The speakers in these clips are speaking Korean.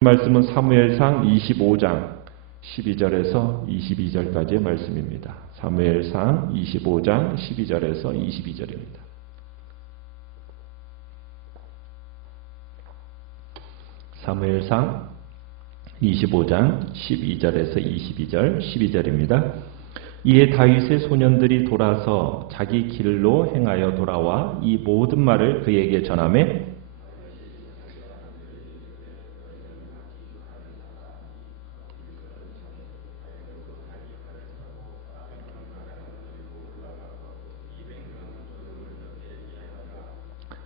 말씀은 사무엘상 25장 12절에서 22절까지의 말씀입니다. 사무엘상 25장 12절에서 22절입니다. 사무엘상 25장 12절에서 22절, 12절입니다. 이에 다윗의 소년들이 돌아서 자기 길로 행하여 돌아와 이 모든 말을 그에게 전하매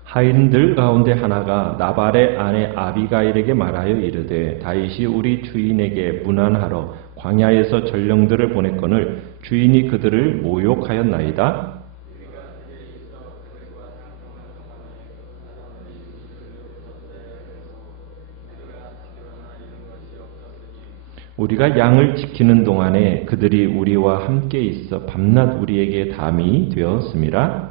하인들 가운데 하나가 나발의 아내 아비가일에게 말하여 이르되 다윗이 우리 주인에게 문안하러 광야에서 전령들을 보냈거늘 주인이 그들을 모욕하였나이다. 우리가 양을 지키는 동안에 그들이 우리와 함께 있어 밤낮 우리에게 담이 되었음이라.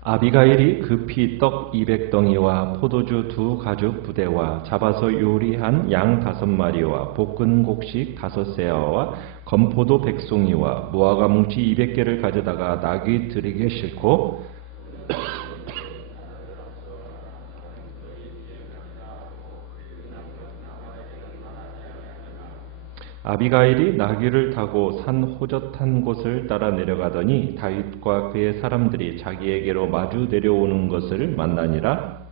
아비가일이 급히 떡 200덩이와 포도주 2가죽 부대와 잡아서 요리한 양 5마리와 볶은 곡식 5세아와 건포도 100송이와 무화과 뭉치 200개를 가져다가 나귀 들에게 싣고 아비가일이 나귀를 타고 산 호젓한 곳을 따라 내려가더니 다윗과 그의 사람들이 자기에게로 마주 내려오는 것을 만나니라.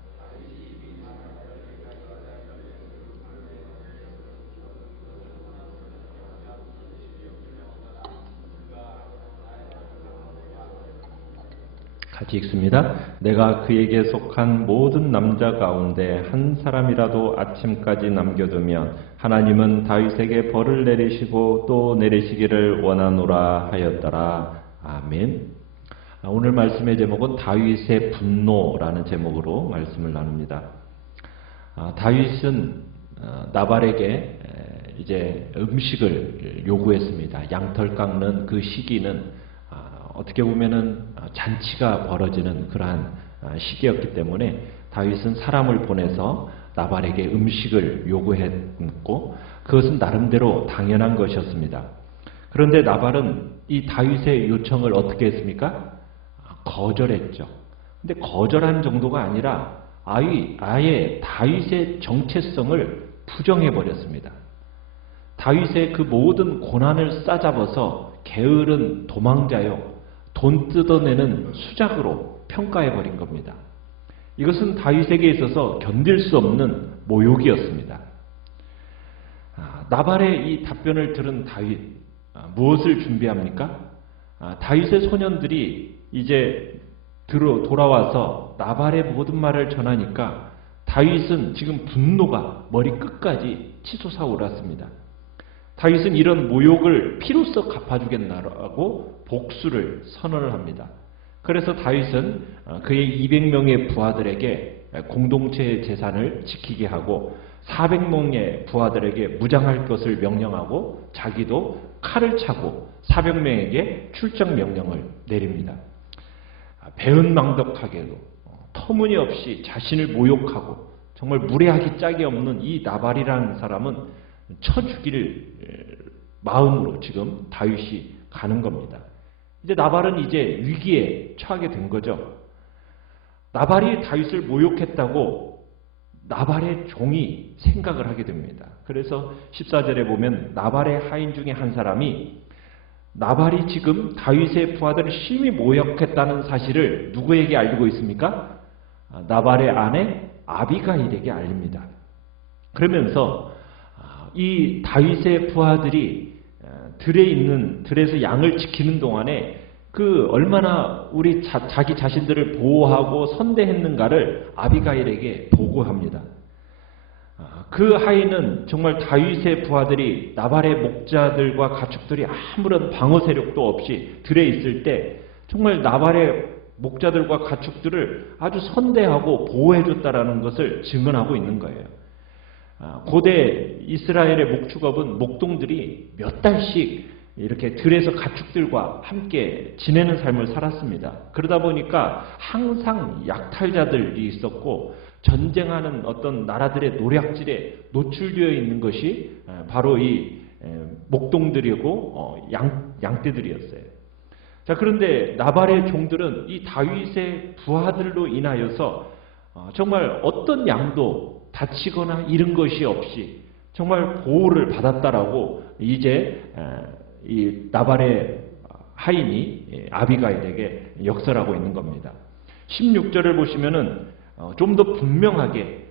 같이 읽습니다. 내가 그에게 속한 모든 남자 가운데 한 사람이라도 아침까지 남겨두면 하나님은 다윗에게 벌을 내리시고 또 내리시기를 원하노라 하였더라. 아멘. 오늘 말씀의 제목은 다윗의 분노라는 제목으로 말씀을 나눕니다. 다윗은 나발에게 이제 음식을 요구했습니다. 양털 깎는 그 시기는 어떻게 보면은 잔치가 벌어지는 그러한 시기였기 때문에 다윗은 사람을 보내서 나발에게 음식을 요구했고 그것은 나름대로 당연한 것이었습니다. 그런데 나발은 이 다윗의 요청을 어떻게 했습니까? 거절했죠. 근데 거절한 정도가 아니라 아예 다윗의 정체성을 부정해버렸습니다. 다윗의 그 모든 고난을 싸잡아서 게으른 도망자요, 돈 뜯어내는 수작으로 평가해버린 겁니다. 이것은 다윗에게 있어서 견딜 수 없는 모욕이었습니다. 나발의 이 답변을 들은 다윗, 무엇을 준비합니까? 다윗의 소년들이 이제 돌아와서 나발의 모든 말을 전하니까 다윗은 지금 분노가 머리 끝까지 치솟아 오랐습니다. 다윗은 이런 모욕을 피로써 갚아주겠나라고 복수를 선언을 합니다. 그래서 다윗은 그의 200명의 부하들에게 공동체의 재산을 지키게 하고 400명의 부하들에게 무장할 것을 명령하고 자기도 칼을 차고 400명에게 출정 명령을 내립니다. 배은망덕하게도 터무니없이 자신을 모욕하고 정말 무례하기 짝이 없는 이 나발이라는 사람은 쳐 죽일 마음으로 지금 다윗이 가는 겁니다. 이제 나발은 이제 위기에 처하게 된 거죠. 나발이 다윗을 모욕했다고 나발의 종이 생각을 하게 됩니다. 그래서 14절에 보면 나발의 하인 중에 한 사람이 나발이 지금 다윗의 부하들을 심히 모욕했다는 사실을 누구에게 알리고 있습니까? 나발의 아내 아비가일에게 알립니다. 그러면서 이 다윗의 부하들이 들에서 양을 지키는 동안에 그 얼마나 우리 자기 자신들을 보호하고 선대했는가를 아비가일에게 보고합니다. 그 하인은 정말 다윗의 부하들이 나발의 목자들과 가축들이 아무런 방어 세력도 없이 들에 있을 때 정말 나발의 목자들과 가축들을 아주 선대하고 보호해줬다라는 것을 증언하고 있는 거예요. 고대 이스라엘의 목축업은 목동들이 몇 달씩 이렇게 들에서 가축들과 함께 지내는 삶을 살았습니다. 그러다 보니까 항상 약탈자들이 있었고 전쟁하는 어떤 나라들의 노략질에 노출되어 있는 것이 바로 이 목동들이고 양떼들이었어요. 자, 그런데 나발의 종들은 이 다윗의 부하들로 인하여서 정말 어떤 양도 다치거나 잃은 것이 없이 정말 보호를 받았다라고 이제 이 나발의 하인이 아비가일에게 역설하고 있는 겁니다. 16절을 보시면은 좀 더 분명하게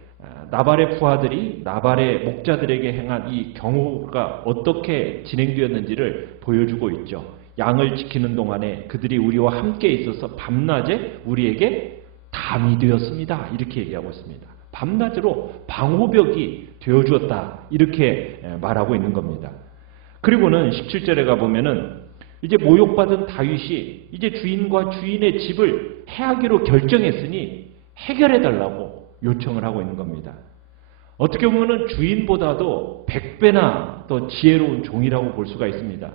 나발의 부하들이 나발의 목자들에게 행한 이 경호가 어떻게 진행되었는지를 보여주고 있죠. 양을 지키는 동안에 그들이 우리와 함께 있어서 밤낮에 우리에게 담이 되었습니다. 이렇게 얘기하고 있습니다. 밤낮으로 방호벽이 되어주었다. 이렇게 말하고 있는 겁니다. 그리고는 17절에 가보면은 이제 모욕받은 다윗이 이제 주인과 주인의 집을 해하기로 결정했으니 해결해달라고 요청을 하고 있는 겁니다. 어떻게 보면은 주인보다도 100배나 더 지혜로운 종이라고 볼 수가 있습니다.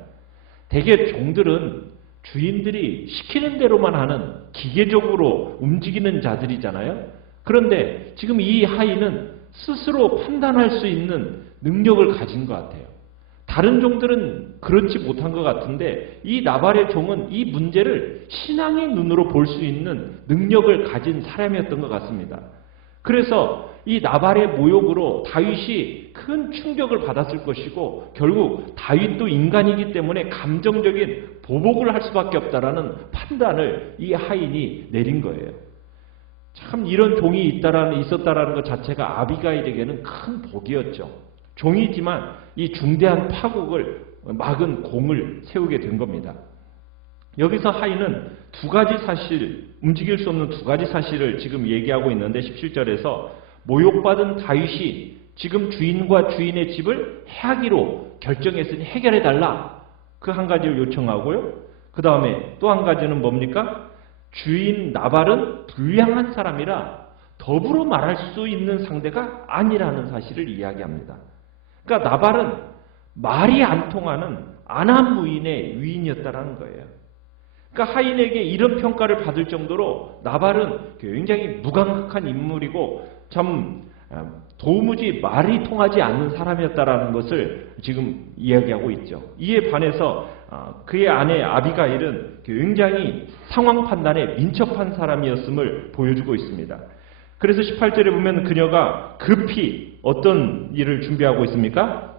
대개 종들은 주인들이 시키는 대로만 하는 기계적으로 움직이는 자들이잖아요. 그런데 지금 이 하인은 스스로 판단할 수 있는 능력을 가진 것 같아요. 다른 종들은 그렇지 못한 것 같은데 이 나발의 종은 이 문제를 신앙의 눈으로 볼 수 있는 능력을 가진 사람이었던 것 같습니다. 그래서 이 나발의 모욕으로 다윗이 큰 충격을 받았을 것이고 결국 다윗도 인간이기 때문에 감정적인 보복을 할 수밖에 없다라는 판단을 이 하인이 내린 거예요. 참 이런 종이 있었다라는 것 자체가 아비가일에게는 큰 복이었죠. 종이지만 이 중대한 파국을 막은 공을 세우게 된 겁니다. 여기서 하인은 두 가지 사실, 움직일 수 없는 두 가지 사실을 지금 얘기하고 있는데 17절에서 모욕받은 다윗이 지금 주인과 주인의 집을 해하기로 결정했으니 해결해달라. 그 한 가지를 요청하고요. 그 다음에 또 한 가지는 뭡니까? 주인 나발은 불량한 사람이라 더불어 말할 수 있는 상대가 아니라는 사실을 이야기합니다. 그러니까 나발은 말이 안 통하는 아나무인의 위인이었다라는 거예요. 그러니까 하인에게 이런 평가를 받을 정도로 나발은 굉장히 무감각한 인물이고 참 도무지 말이 통하지 않는 사람이었다라는 것을 지금 이야기하고 있죠. 이에 반해서 그의 아내 아비가일은 굉장히 상황 판단에 민첩한 사람이었음을 보여주고 있습니다. 그래서 18절에 보면 그녀가 급히 어떤 일을 준비하고 있습니까?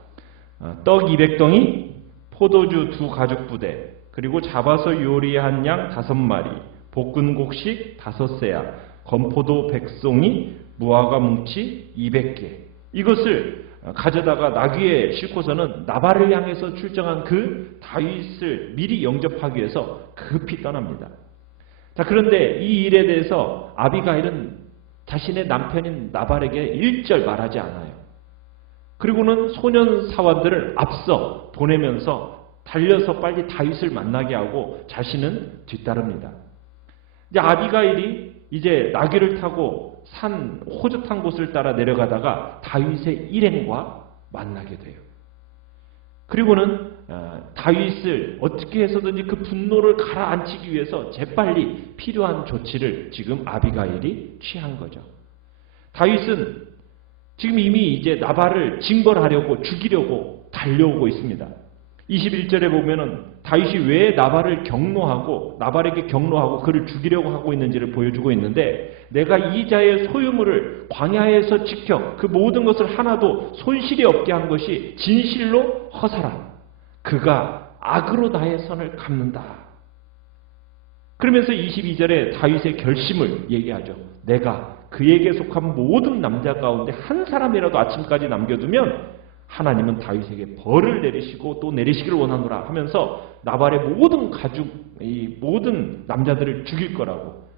떡 200덩이, 포도주 2가죽부대, 그리고 잡아서 요리한 양 5마리, 볶은 곡식 5세야, 건포도 100송이, 무화과 뭉치 200개. 이것을 가져다가 나귀에 싣고서는 나발을 향해서 출정한 그 다윗을 미리 영접하기 위해서 급히 떠납니다. 자, 그런데 이 일에 대해서 아비가일은 자신의 남편인 나발에게 일절 말하지 않아요. 그리고는 소년 사원들을 앞서 보내면서 달려서 빨리 다윗을 만나게 하고 자신은 뒤따릅니다. 이제 아비가일이 이제 나귀를 타고 산 호젓한 곳을 따라 내려가다가 다윗의 일행과 만나게 돼요. 그리고는 다윗을 어떻게 해서든지 그 분노를 가라앉히기 위해서 재빨리 필요한 조치를 지금 아비가일이 취한 거죠. 다윗은 지금 이미 이제 나발을 징벌하려고 죽이려고 달려오고 있습니다. 21절에 보면은 다윗이 왜 나발에게 경노하고 그를 죽이려고 하고 있는지를 보여주고 있는데 내가 이 자의 소유물을 광야에서 지켜 그 모든 것을 하나도 손실이 없게 한 것이 진실로 허사라. 그가 악으로 나의 선을 갚는다. 그러면서 22절에 다윗의 결심을 얘기하죠. 내가 그에게 속한 모든 남자 가운데 한 사람이라도 아침까지 남겨두면 하나님은 다윗에게 벌을 내리시고 또 내리시기를 원하노라 하면서 나발의 모든 가죽, 이 모든 남자들을 죽일 거라고.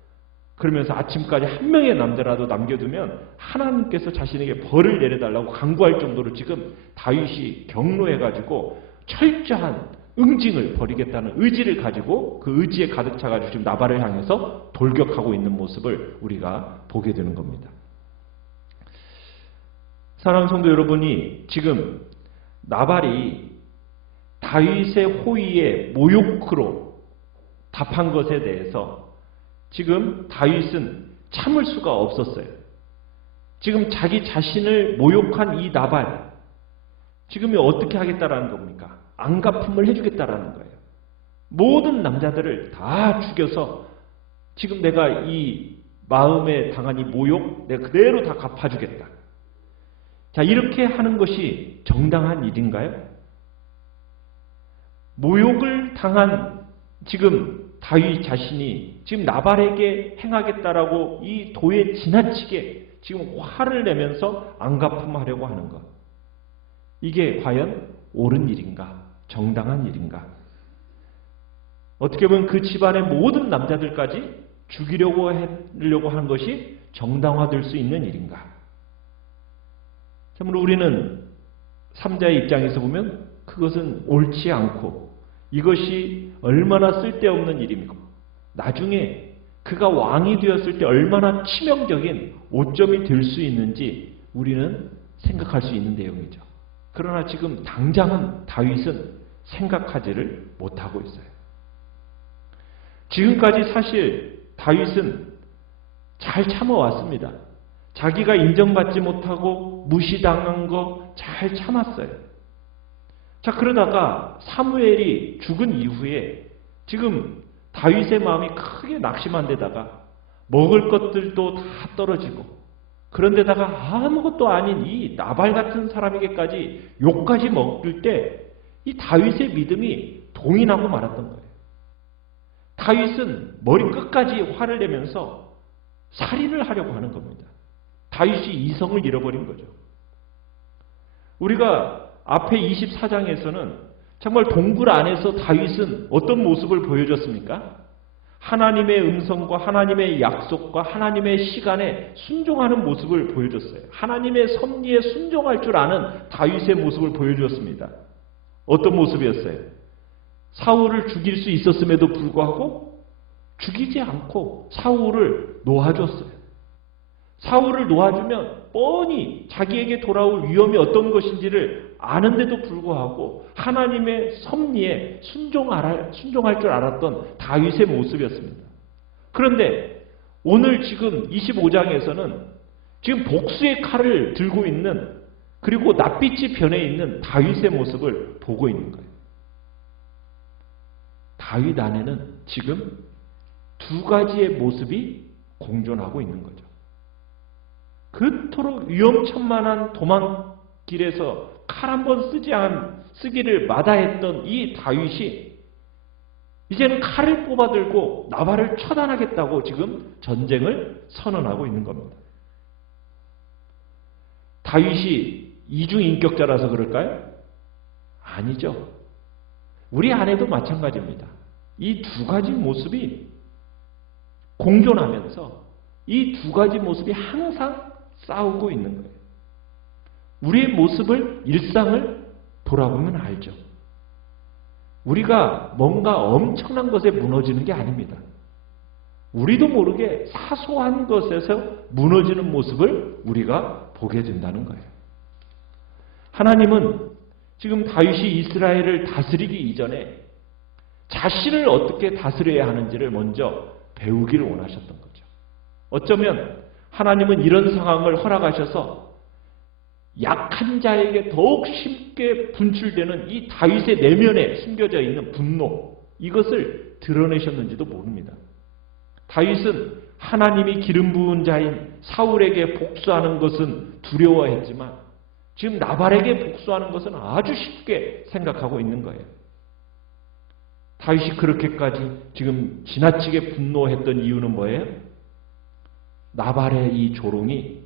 그러면서 아침까지 한 명의 남자라도 남겨두면 하나님께서 자신에게 벌을 내려달라고 강구할 정도로 지금 다윗이 경로해가지고 철저한 응징을 벌이겠다는 의지를 가지고 그 의지에 가득 차가지고 지금 나발을 향해서 돌격하고 있는 모습을 우리가 보게 되는 겁니다. 사랑하는 성도 여러분이 지금 나발이 다윗의 호의에 모욕으로 답한 것에 대해서 지금 다윗은 참을 수가 없었어요. 지금 자기 자신을 모욕한 이 나발, 지금 어떻게 하겠다라는 겁니까? 안갚음을 해주겠다라는 거예요. 모든 남자들을 다 죽여서 지금 내가 이 마음에 당한 이 모욕 내가 그대로 다 갚아주겠다. 자, 이렇게 하는 것이 정당한 일인가요? 모욕을 당한 지금 다윗 자신이 지금 나발에게 행하겠다라고 이 도에 지나치게 지금 화를 내면서 안갚음하려고 하는 것. 이게 과연 옳은 일인가? 정당한 일인가? 어떻게 보면 그 집안의 모든 남자들까지 죽이려고 하는 것이 정당화될 수 있는 일인가? 참으로 우리는 삼자의 입장에서 보면 그것은 옳지 않고 이것이 얼마나 쓸데없는 일이고 나중에 그가 왕이 되었을 때 얼마나 치명적인 오점이 될 수 있는지 우리는 생각할 수 있는 내용이죠. 그러나 지금 당장은 다윗은 생각하지를 못하고 있어요. 지금까지 사실 다윗은 잘 참아왔습니다. 자기가 인정받지 못하고 무시당한 거 잘 참았어요. 자, 그러다가 사무엘이 죽은 이후에 지금 다윗의 마음이 크게 낙심한 데다가 먹을 것들도 다 떨어지고 그런데다가 아무것도 아닌 이 나발 같은 사람에게까지 욕까지 먹을 때 이 다윗의 믿음이 동이 나고 말았던 거예요. 다윗은 머리 끝까지 화를 내면서 살인을 하려고 하는 겁니다. 다윗이 이성을 잃어버린 거죠. 우리가 앞에 24장에서는 정말 동굴 안에서 다윗은 어떤 모습을 보여줬습니까? 하나님의 음성과 하나님의 약속과 하나님의 시간에 순종하는 모습을 보여줬어요. 하나님의 섭리에 순종할 줄 아는 다윗의 모습을 보여주었습니다. 어떤 모습이었어요? 사울을 죽일 수 있었음에도 불구하고 죽이지 않고 사울을 놓아줬어요. 사울을 놓아주면 뻔히 자기에게 돌아올 위험이 어떤 것인지를 아는데도 불구하고 하나님의 섭리에 순종할 줄 알았던 다윗의 모습이었습니다. 그런데 오늘 지금 25장에서는 지금 복수의 칼을 들고 있는 그리고 낯빛이 변해 있는 다윗의 모습을 보고 있는 거예요. 다윗 안에는 지금 두 가지의 모습이 공존하고 있는 거죠. 그토록 위험천만한 도망길에서 칼 한 번 쓰기를 마다했던 이 다윗이 이제는 칼을 뽑아들고 나발을 처단하겠다고 지금 전쟁을 선언하고 있는 겁니다. 다윗이 이중인격자라서 그럴까요? 아니죠. 우리 안에도 마찬가지입니다. 이 두 가지 모습이 공존하면서 이 두 가지 모습이 항상 싸우고 있는 거예요. 우리의 모습을, 일상을 돌아보면 알죠. 우리가 뭔가 엄청난 것에 무너지는 게 아닙니다. 우리도 모르게 사소한 것에서 무너지는 모습을 우리가 보게 된다는 거예요. 하나님은 지금 다윗이 이스라엘을 다스리기 이전에 자신을 어떻게 다스려야 하는지를 먼저 배우기를 원하셨던 거죠. 어쩌면 하나님은 이런 상황을 허락하셔서 약한 자에게 더욱 쉽게 분출되는 이 다윗의 내면에 숨겨져 있는 분노, 이것을 드러내셨는지도 모릅니다. 다윗은 하나님이 기름 부은 자인 사울에게 복수하는 것은 두려워했지만 지금 나발에게 복수하는 것은 아주 쉽게 생각하고 있는 거예요. 다윗이 그렇게까지 지금 지나치게 분노했던 이유는 뭐예요? 나발의 이 조롱이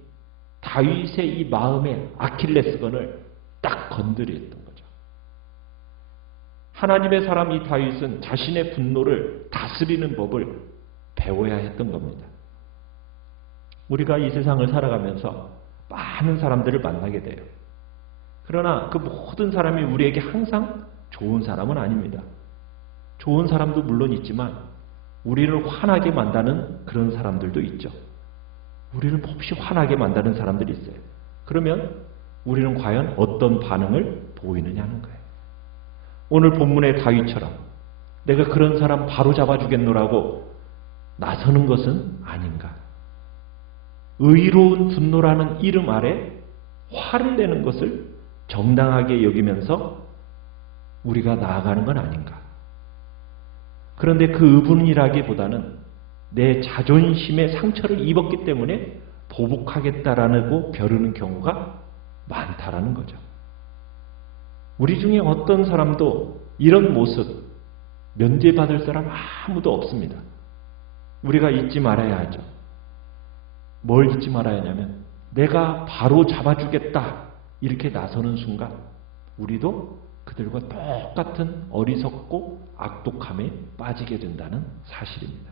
다윗의 이 마음의 아킬레스건을 딱 건드렸던 거죠. 하나님의 사람 이 다윗은 자신의 분노를 다스리는 법을 배워야 했던 겁니다. 우리가 이 세상을 살아가면서 많은 사람들을 만나게 돼요. 그러나 그 모든 사람이 우리에게 항상 좋은 사람은 아닙니다. 좋은 사람도 물론 있지만 우리를 화나게 만드는 그런 사람들도 있죠. 우리를 몹시 화나게 만드는 사람들이 있어요. 그러면 우리는 과연 어떤 반응을 보이느냐는 거예요. 오늘 본문의 다윗처럼 내가 그런 사람 바로 잡아주겠노라고 나서는 것은 아닌가. 의로운 분노라는 이름 아래 화를 내는 것을 정당하게 여기면서 우리가 나아가는 건 아닌가. 그런데 그 의분이라기보다는 내 자존심에 상처를 입었기 때문에 보복하겠다라고 벼르는 경우가 많다라는 거죠. 우리 중에 어떤 사람도 이런 모습 면제받을 사람 아무도 없습니다. 우리가 잊지 말아야 하죠. 뭘 잊지 말아야 하냐면 내가 바로 잡아주겠다 이렇게 나서는 순간 우리도 그들과 똑같은 어리석고 악독함에 빠지게 된다는 사실입니다.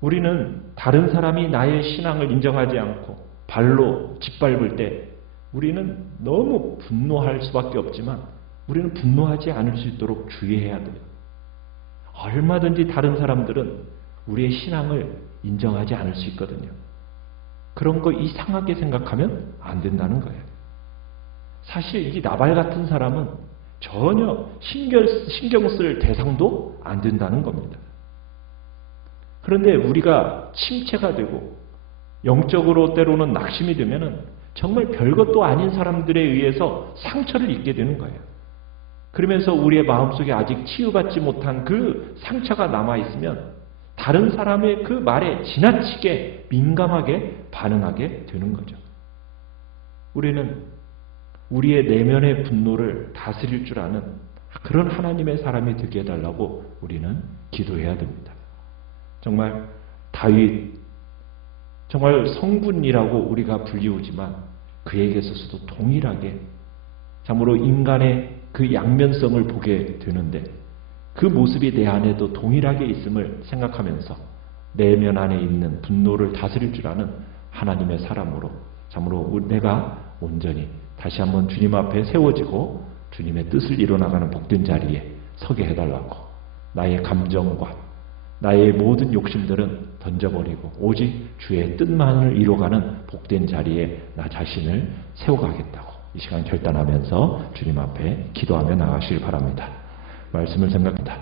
우리는 다른 사람이 나의 신앙을 인정하지 않고 발로 짓밟을 때 우리는 너무 분노할 수밖에 없지만 우리는 분노하지 않을 수 있도록 주의해야 돼요. 얼마든지 다른 사람들은 우리의 신앙을 인정하지 않을 수 있거든요. 그런 거 이상하게 생각하면 안 된다는 거예요. 사실 이 나발 같은 사람은 전혀 신경 쓸 대상도 안 된다는 겁니다. 그런데 우리가 침체가 되고 영적으로 때로는 낙심이 되면은 정말 별것도 아닌 사람들에 의해서 상처를 입게 되는 거예요. 그러면서 우리의 마음속에 아직 치유받지 못한 그 상처가 남아있으면 다른 사람의 그 말에 지나치게 민감하게 반응하게 되는 거죠. 우리는 우리의 내면의 분노를 다스릴 줄 아는 그런 하나님의 사람이 되게 해달라고 우리는 기도해야 됩니다. 정말 다윗, 정말 성군이라고 우리가 불리우지만 그에게 있어서도 동일하게 참으로 인간의 그 양면성을 보게 되는데 그 모습이 내 안에도 동일하게 있음을 생각하면서 내면 안에 있는 분노를 다스릴 줄 아는 하나님의 사람으로 참으로 내가 온전히 다시 한번 주님 앞에 세워지고 주님의 뜻을 이뤄나가는 복된 자리에 서게 해달라고 나의 감정과 나의 모든 욕심들은 던져버리고 오직 주의 뜻만을 이뤄가는 복된 자리에 나 자신을 세워가겠다고 이 시간 결단하면서 주님 앞에 기도하며 나가시길 바랍니다. 말씀을 생각합니다.